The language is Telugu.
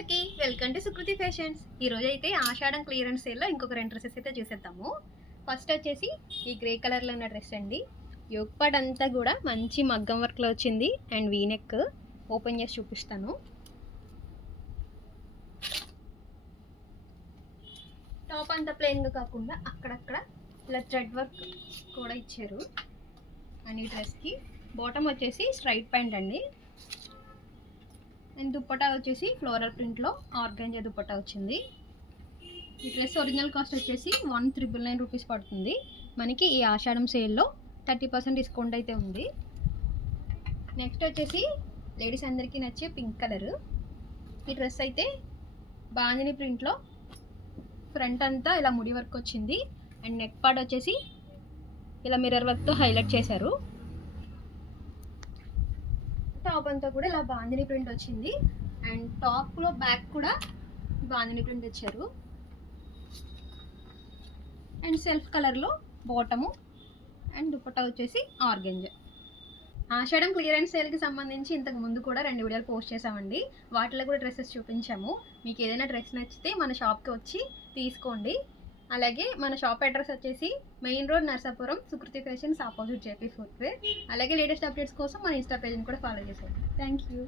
అందరికీ వెల్కమ్ టు సుకృతి ఫ్యాషన్స్. ఈరోజు అయితే ఆషాఢం క్లియరెన్స్ సేల్లో ఇంకొక 2 డ్రెస్సెస్ అయితే చూసేద్దాము. ఫస్ట్ వచ్చేసి ఈ గ్రే కలర్లో ఉన్న డ్రెస్ అండి. యోగ్ పార్ట్ అంతా కూడా మంచి మగ్గం వర్క్లో వచ్చింది అండ్ వీనెక్ ఓపెన్ చేసి చూపిస్తాను. టాప్ అంతా ప్లెయిన్గా కాకుండా అక్కడక్కడ ఇలా థ్రెడ్ వర్క్ కూడా ఇచ్చారు. అండ్ ఈ డ్రెస్కి బాటమ్ వచ్చేసి స్ట్రైట్ ప్యాంట్ అండి. అండ్ దుప్పటా వచ్చేసి ఫ్లోరల్ ప్రింట్లో ఆర్గాంజా దుప్పటా వచ్చింది. ఈ డ్రెస్ ఒరిజినల్ కాస్ట్ వచ్చేసి 1999 రూపీస్ పడుతుంది. మనకి ఈ ఆషాఢం సేల్లో 30% డిస్కౌంట్ అయితే ఉంది. నెక్స్ట్ వచ్చేసి లేడీస్ అందరికీ నచ్చే పింక్ కలర్. ఈ డ్రెస్ అయితే బాందిని ప్రింట్లో ఫ్రంట్ అంతా ఇలా ముడి వర్క్ వచ్చింది అండ్ నెక్ పార్ట్ వచ్చేసి ఇలా మిర్రర్ వర్క్తో హైలైట్ చేశారు. టాప్ అంతా కూడా ఇలా బాందిని ప్రింట్ వచ్చింది అండ్ టాప్లో బ్యాక్ కూడా బాందిని ప్రింట్ ఇచ్చారు. అండ్ సెల్ఫ్ కలర్లో బాటము అండ్ దుపట్టా వచ్చేసి ఆర్గంజా. ఆషాఢం క్లియరెన్స్ సేల్కి సంబంధించి ఇంతకు ముందు కూడా 2 వీడియోలు పోస్ట్ చేసామండి. వాటిలో కూడా డ్రెస్సెస్ చూపించాము. మీకు ఏదైనా డ్రెస్ నచ్చితే మన షాప్కి వచ్చి తీసుకోండి. అలాగే మన షాప్ అడ్రస్ వచ్చేసి main road Narsapuram, Sukriti fashions opposite JP footwear. అలాగే లేటెస్ట్ అప్డేట్స్ కోసం మన ఇన్స్టా పేజ్ని కూడా ఫాలో చేసేయండి. Thank you.